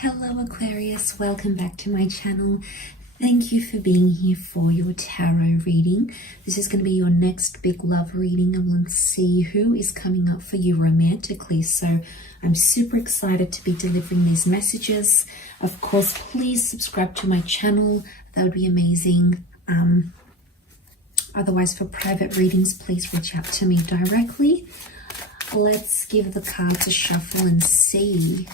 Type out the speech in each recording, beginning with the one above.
Hello Aquarius, welcome back to my channel. Thank you for being here for your tarot reading. This is going to be your next big love reading. I want to see who is coming up for you romantically. So I'm super excited to be delivering these messages. Of course, please subscribe to my channel. That would be amazing. Otherwise, for private readings, please reach out to me directly. Let's give the cards a shuffle and see,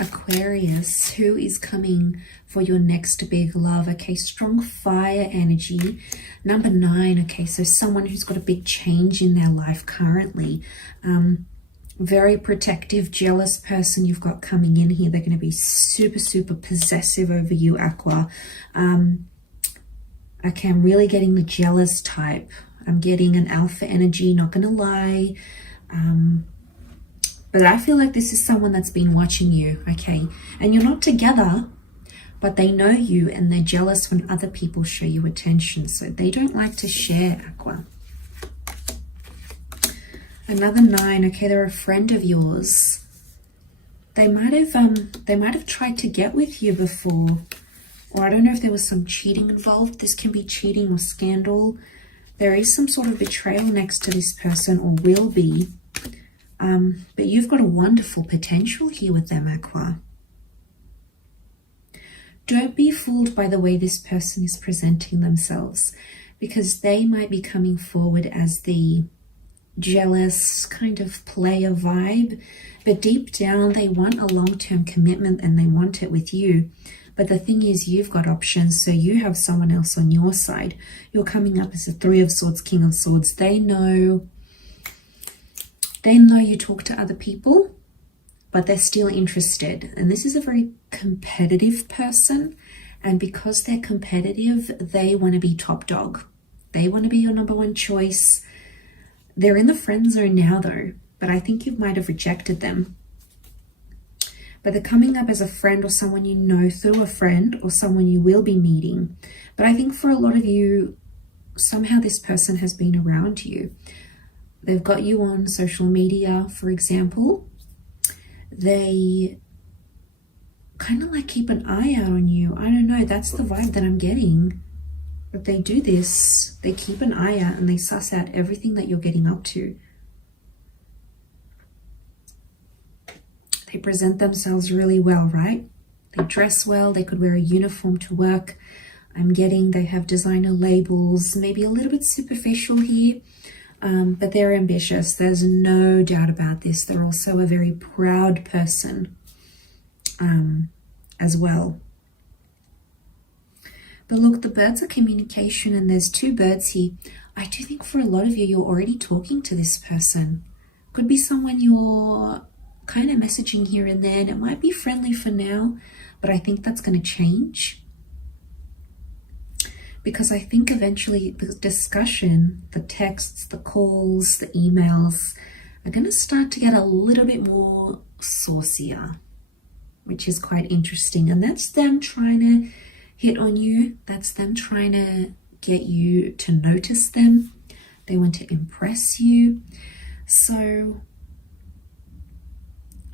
Aquarius, who is coming for your next big love. Okay, strong fire energy. Number 9. Okay, so someone who's got a big change in their life currently. Very protective, jealous person you've got coming in here. They're going to be super possessive over you, Aqua. Okay, I'm really getting the jealous type. I'm getting an alpha energy, not going to lie. But I feel like this is someone that's been watching you, okay? And you're not together, but they know you and they're jealous when other people show you attention. So they don't like to share, Aqua. Another 9, okay, they're a friend of yours. They might have tried to get with you before. Or I don't know if there was some cheating involved. This can be cheating or scandal. There is some sort of betrayal next to this person, or will be. But you've got a wonderful potential here with them, Aqua. Don't be fooled by the way this person is presenting themselves, because they might be coming forward as the jealous kind of player vibe, but deep down they want a long-term commitment and they want it with you. But the thing is, you've got options, so you have someone else on your side. You're coming up as a 3 of Swords, King of Swords. They know you talk to other people, but they're still interested. And this is a very competitive person. And because they're competitive, they want to be top dog. They want to be your number one choice. They're in the friend zone now though, but I think you might have rejected them. But they're coming up as a friend or someone you know through a friend or someone you will be meeting. But I think for a lot of you, somehow this person has been around you. They've got you on social media, for example. They kind of like keep an eye out on you. I don't know, that's the vibe that I'm getting. But they do this, they keep an eye out and they suss out everything that you're getting up to. They present themselves really well, right? They dress well, they could wear a uniform to work. I'm getting they have designer labels, maybe a little bit superficial here. But they're ambitious. There's no doubt about this. They're also a very proud person as well. But look, the birds are communication and there's 2 birds here. I do think for a lot of you, you're already talking to this person. Could be someone you're kind of messaging here and there, and it might be friendly for now, but I think that's going to change. Because I think eventually the discussion, the texts, the calls, the emails are going to start to get a little bit more saucier, which is quite interesting. And that's them trying to hit on you. That's them trying to get you to notice them. They want to impress you. So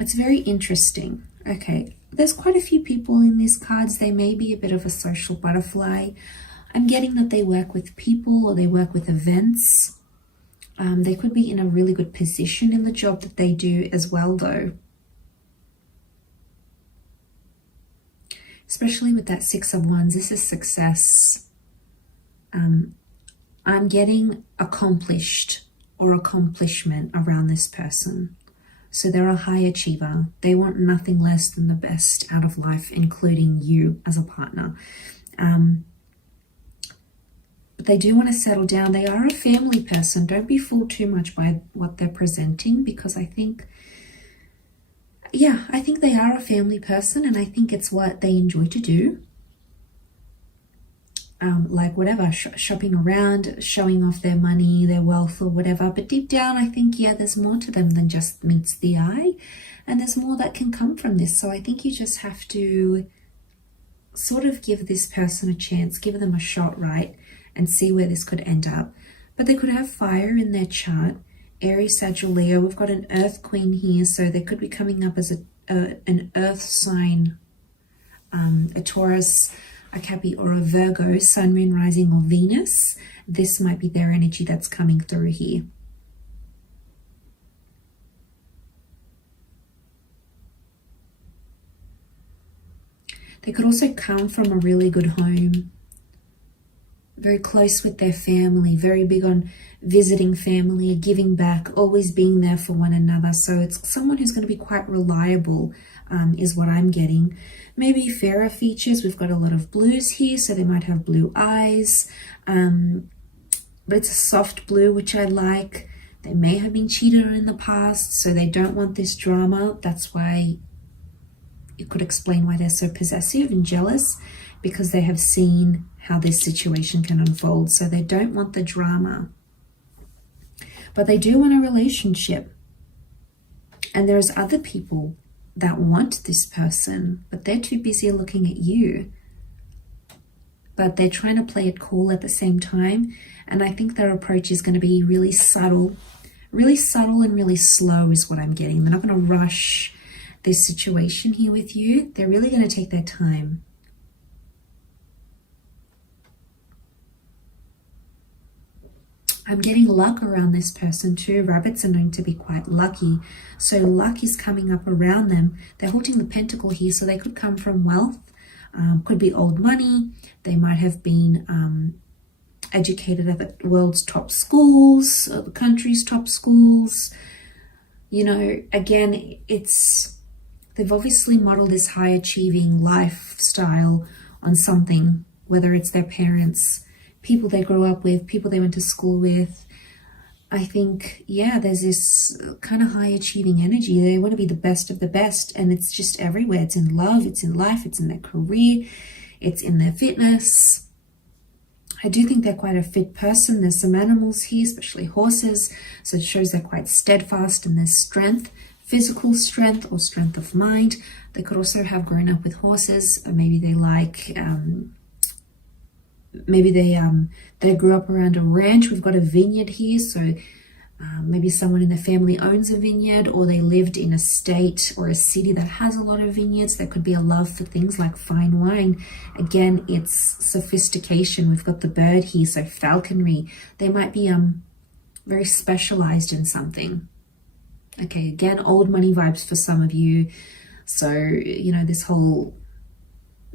it's very interesting. Okay, there's quite a few people in these cards. They may be a bit of a social butterfly. I'm getting that they work with people or they work with events. They could be in a really good position in the job that they do as well though. Especially with that 6 of Wands, this is success. I'm getting accomplished or accomplishment around this person. So they're a high achiever. They want nothing less than the best out of life, including you as a partner. But they do want to settle down. They are a family person. Don't be fooled too much by what they're presenting, because I think they are a family person, and I think it's what they enjoy to do. Like whatever, shopping around, showing off their money, their wealth or whatever. But deep down, I think, yeah, there's more to them than just meets the eye. And there's more that can come from this. So I think you just have to sort of give this person a chance, give them a shot, right? And see where this could end up. But they could have fire in their chart. Aries, Sag, Leo. We've got an Earth Queen here, so they could be coming up as an earth sign, a Taurus, a Capi, or a Virgo, Sun, Moon, Rising, or Venus, this might be their energy that's coming through here. They could also come from a really good home, very close with their family, very big on visiting family, giving back, always being there for one another. So it's someone who's going to be quite reliable, is what I'm getting. Maybe fairer features. We've got a lot of blues here, so they might have blue eyes, but it's a soft blue, which I like. They may have been cheated on in the past, so they don't want this drama. That's why it could explain why they're so possessive and jealous, because they have seen how this situation can unfold. So they don't want the drama, but they do want a relationship. And there's other people that want this person, but they're too busy looking at you. But they're trying to play it cool at the same time. And I think their approach is going to be really subtle and really slow is what I'm getting. They're not going to rush this situation here with you. They're really going to take their time. I'm getting luck around this person too. Rabbits are known to be quite lucky. So luck is coming up around them. They're holding the pentacle here, so they could come from wealth. Could be old money. They might have been educated at the world's top schools, or the country's top schools. You know, again, they've obviously modeled this high achieving lifestyle on something, whether it's their parents, people they grew up with, people they went to school with. I think, yeah, there's this kind of high achieving energy. They want to be the best of the best, and it's just everywhere. It's in love, it's in life, it's in their career, it's in their fitness. I do think they're quite a fit person. There's some animals here, especially horses, so it shows they're quite steadfast in their strength, physical strength or strength of mind. They could also have grown up with horses, or maybe they like maybe they grew up around a ranch. We've got a vineyard here, so maybe someone in the family owns a vineyard, or they lived in a state or a city that has a lot of vineyards. There could be a love for things like fine wine. Again, it's sophistication. We've got the bird here, so falconry. They might be very specialized in something. Okay, again, old money vibes for some of you. So, you know, this whole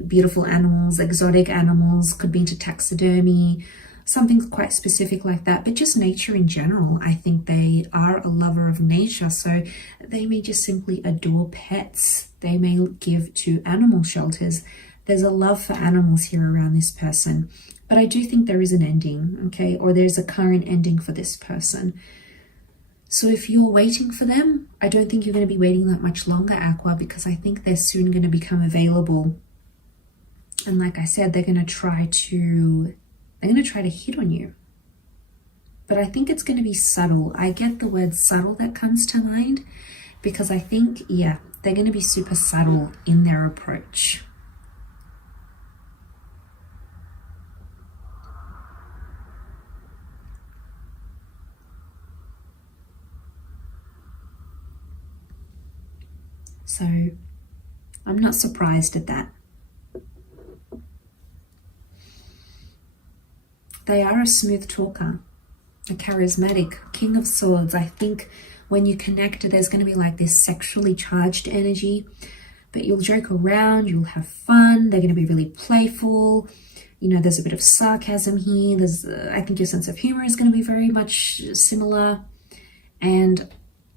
beautiful animals, exotic animals, could be into taxidermy, something quite specific like that, but just nature in general. I think they are a lover of nature, so they may just simply adore pets. They may give to animal shelters. There's a love for animals here around this person, but I do think there is an ending, okay, or there's a current ending for this person. So if you're waiting for them, I don't think you're going to be waiting that much longer, Aqua, because I think they're soon going to become available. And like I said, they're going to try to hit on you. But I think it's going to be subtle. I get the word subtle that comes to mind, because I think, yeah, they're going to be super subtle in their approach. So I'm not surprised at that. They are a smooth talker, a charismatic king of swords. I think when you connect, there's going to be like this sexually charged energy, but you'll joke around, you'll have fun. They're going to be really playful. You know, there's a bit of sarcasm here. I think your sense of humor is going to be very much similar. And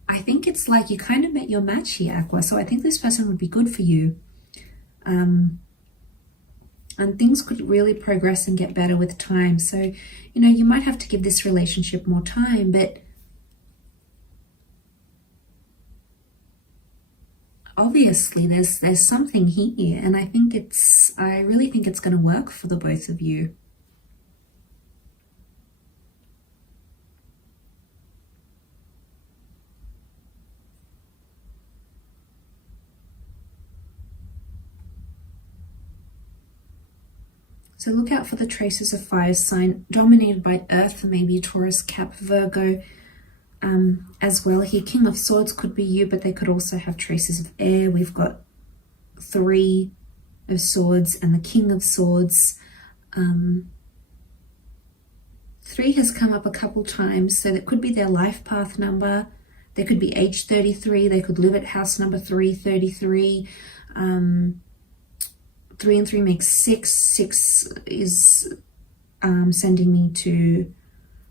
I think it's like you kind of met your match here, Aqua. So I think this person would be good for you. And things could really progress and get better with time. So, you know, you might have to give this relationship more time, but obviously there's something here, and I really think it's going to work for the both of you. So look out for the traces of fire sign dominated by earth, maybe Taurus, Cap, Virgo, as well here. King of Swords could be you, but they could also have traces of air. We've got 3 of Swords and the King of Swords. 3 has come up a couple times, so that could be their life path number. They could be age 33. They could live at house number 333. 3 and 3 makes 6. 6 is sending me to,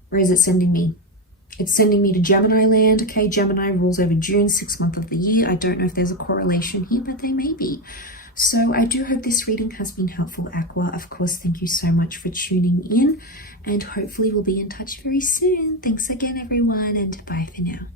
where is it sending me? It's sending me to Gemini land. Okay, Gemini rules over June, 6th month of the year. I don't know if there's a correlation here, but there may be. So I do hope this reading has been helpful, Aqua. Of course, thank you so much for tuning in, and hopefully we'll be in touch very soon. Thanks again, everyone, and bye for now.